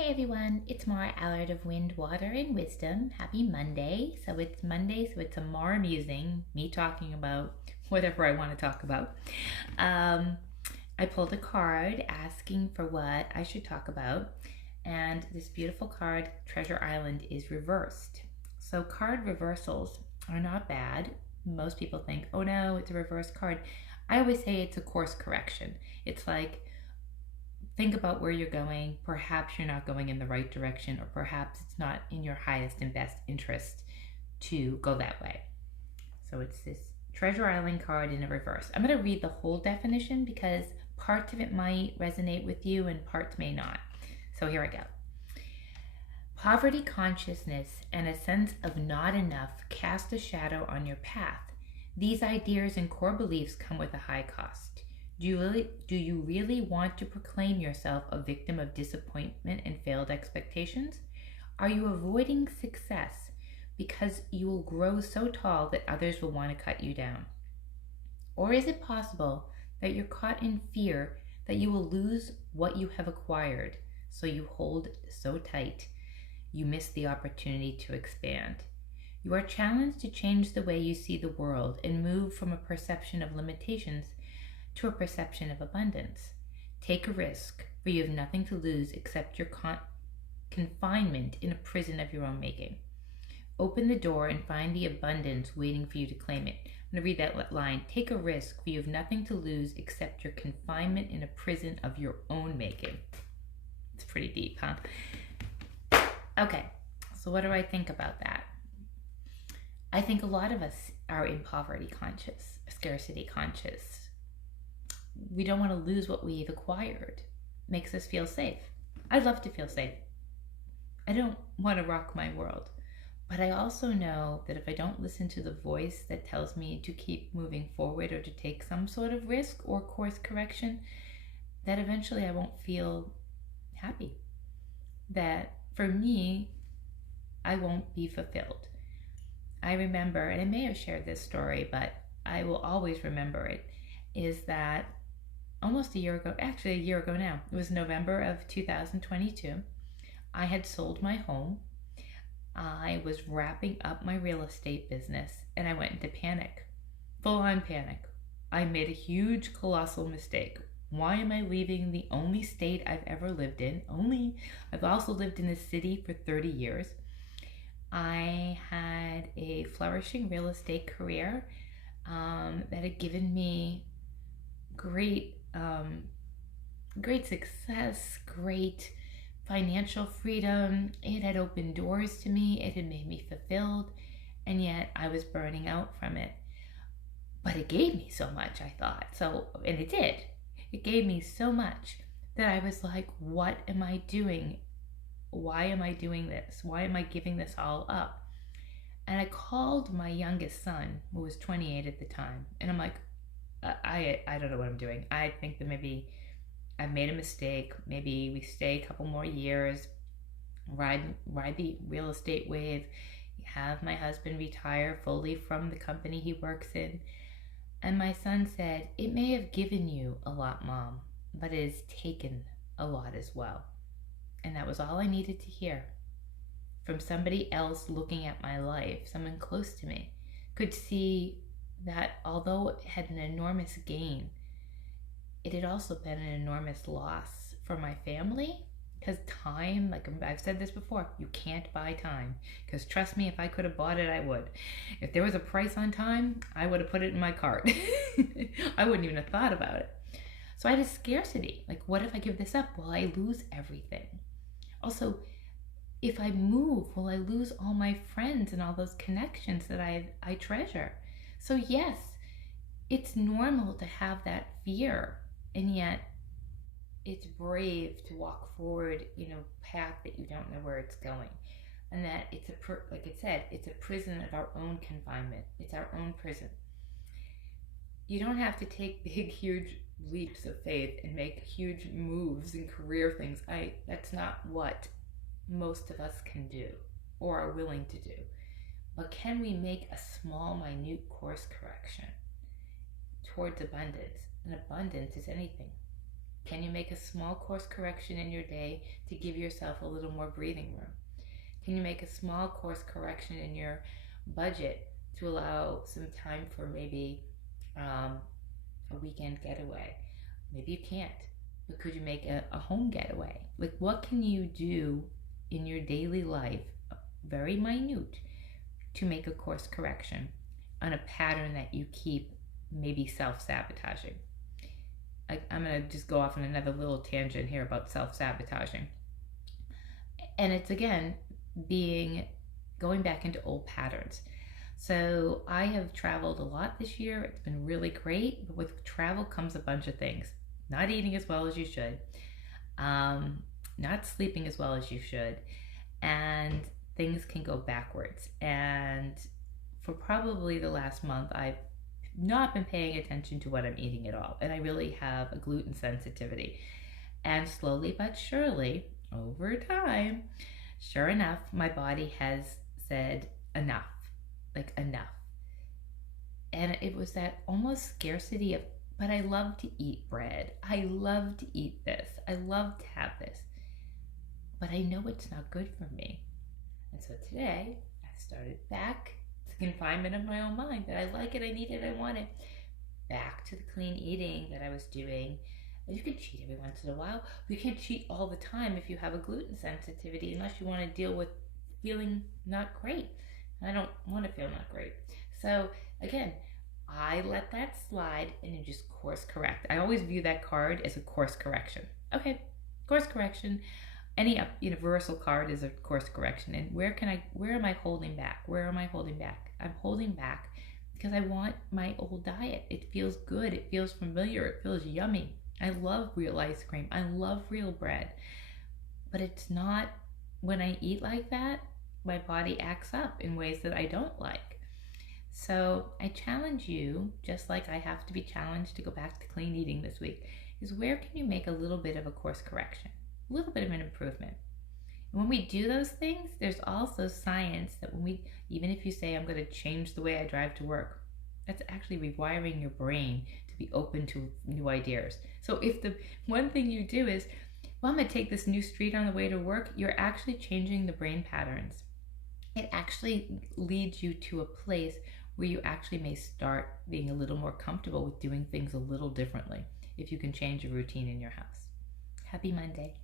Hey everyone, it's Maura Allard of Wind, Water, and Wisdom. Happy Monday. So it's Monday, so it's a Maura Musing, me talking about whatever I want to talk about. Um, I pulled a card asking for what I should talk about, and this beautiful card, Treasure Island, is reversed. So card reversals are not bad. Most people think, oh no, it's a reverse card. I always say it's a course correction. It's like, think about where you're going. Perhaps you're not going in the right direction, or perhaps it's not in your highest and best interest to go that way. So it's this Treasure Island card in a reverse. I'm going to read the whole definition because parts of it might resonate with you and parts may not. So here I go. Poverty consciousness and a sense of not enough cast a shadow on your path. These ideas and core beliefs come with a high cost. Do you really want to proclaim yourself a victim of disappointment and failed expectations? Are you avoiding success because you will grow so tall that others will want to cut you down? Or is it possible that you're caught in fear that you will lose what you have acquired, so you hold so tight you miss the opportunity to expand? You are challenged to change the way you see the world and move from a perception of limitations to a perception of abundance. Take a risk, for you have nothing to lose except your confinement in a prison of your own making. Open the door and find the abundance waiting for you to claim it. I'm going to read that line. Take a risk, for you have nothing to lose except your confinement in a prison of your own making. It's pretty deep, huh? Okay, so what do I think about that? I think a lot of us are in poverty conscious, scarcity conscious. We don't want to lose what we've acquired. It makes us feel safe. I'd love to feel safe. I don't want to rock my world. But I also know that if I don't listen to the voice that tells me to keep moving forward or to take some sort of risk or course correction, that eventually I won't feel happy. That for me, I won't be fulfilled. I remember, and I may have shared this story, but I will always remember it, is that almost a year ago now, it was November of 2022, I had sold my home. I was wrapping up my real estate business and I went into panic, full on panic. I made a huge, colossal mistake. Why am I leaving the only state I've ever lived in? I've also lived in this city for 30 years. I had a flourishing real estate career that had given me great success, great financial freedom. It had opened doors to me. It had made me fulfilled, and yet I was burning out from it. But it gave me so much, I thought. And it did. It gave me so much that I was like, what am I doing? Why am I doing this? Why am I giving this all up? And I called my youngest son, who was 28 at the time, and I'm like, I don't know what I'm doing. I think that maybe I've made a mistake. Maybe we stay a couple more years, ride the real estate wave, have my husband retire fully from the company he works in. And my son said, it may have given you a lot, Mom, but it has taken a lot as well. And that was all I needed to hear from somebody else looking at my life, someone close to me, could see that although it had an enormous gain, it had also been an enormous loss for my family. Because time, like I've said this before, you can't buy time. Because trust me, if I could have bought it, I would. If there was a price on time, I would have put it in my cart. I wouldn't even have thought about it. So I had a scarcity. Like, what if I give this up? Will I lose everything? Also, if I move, will I lose all my friends and all those connections that I treasure? So yes, it's normal to have that fear, and yet it's brave to walk forward, path that you don't know where it's going. And that it's like it said, it's a prison of our own confinement. It's our own prison. You don't have to take big, huge leaps of faith and make huge moves and career things. That's not what most of us can do or are willing to do. But can we make a small, minute course correction towards abundance? And abundance is anything. Can you make a small course correction in your day to give yourself a little more breathing room? Can you make a small course correction in your budget to allow some time for maybe a weekend getaway? Maybe you can't, but could you make a home getaway? Like, what can you do in your daily life, very minute, to make a course correction on a pattern that you keep maybe self-sabotaging? I'm going to just go off on another little tangent here about self-sabotaging. And it's, again, going back into old patterns. So I have traveled a lot this year. It's been really great. But with travel comes a bunch of things. Not eating as well as you should. Not sleeping as well as you should. And things can go backwards. And for probably the last month, I've not been paying attention to what I'm eating at all. And I really have a gluten sensitivity. And slowly but surely, over time, sure enough, my body has said enough. Like, enough. And it was that almost scarcity of, but I love to eat bread. I love to eat this. I love to have this. But I know it's not good for me. And so today, I started back to confinement of my own mind, that I like it, I need it, I want it. Back to the clean eating that I was doing. You can cheat every once in a while. But you can't cheat all the time if you have a gluten sensitivity, unless you want to deal with feeling not great. I don't want to feel not great. So again, I let that slide and you just course correct. I always view that card as a course correction. Okay, course correction. Any universal card is a course correction. And where am I holding back? Where am I holding back? I'm holding back because I want my old diet. It feels good. It feels familiar. It feels yummy. I love real ice cream. I love real bread. But it's not, when I eat like that, my body acts up in ways that I don't like. So I challenge you, just like I have to be challenged to go back to clean eating this week, is where can you make a little bit of a course correction, a little bit of an improvement? And when we do those things, there's also science that even if you say, I'm going to change the way I drive to work, that's actually rewiring your brain to be open to new ideas. So if the one thing you do is, well, I'm going to take this new street on the way to work, you're actually changing the brain patterns. It actually leads you to a place where you actually may start being a little more comfortable with doing things a little differently if you can change a routine in your house. Happy Monday.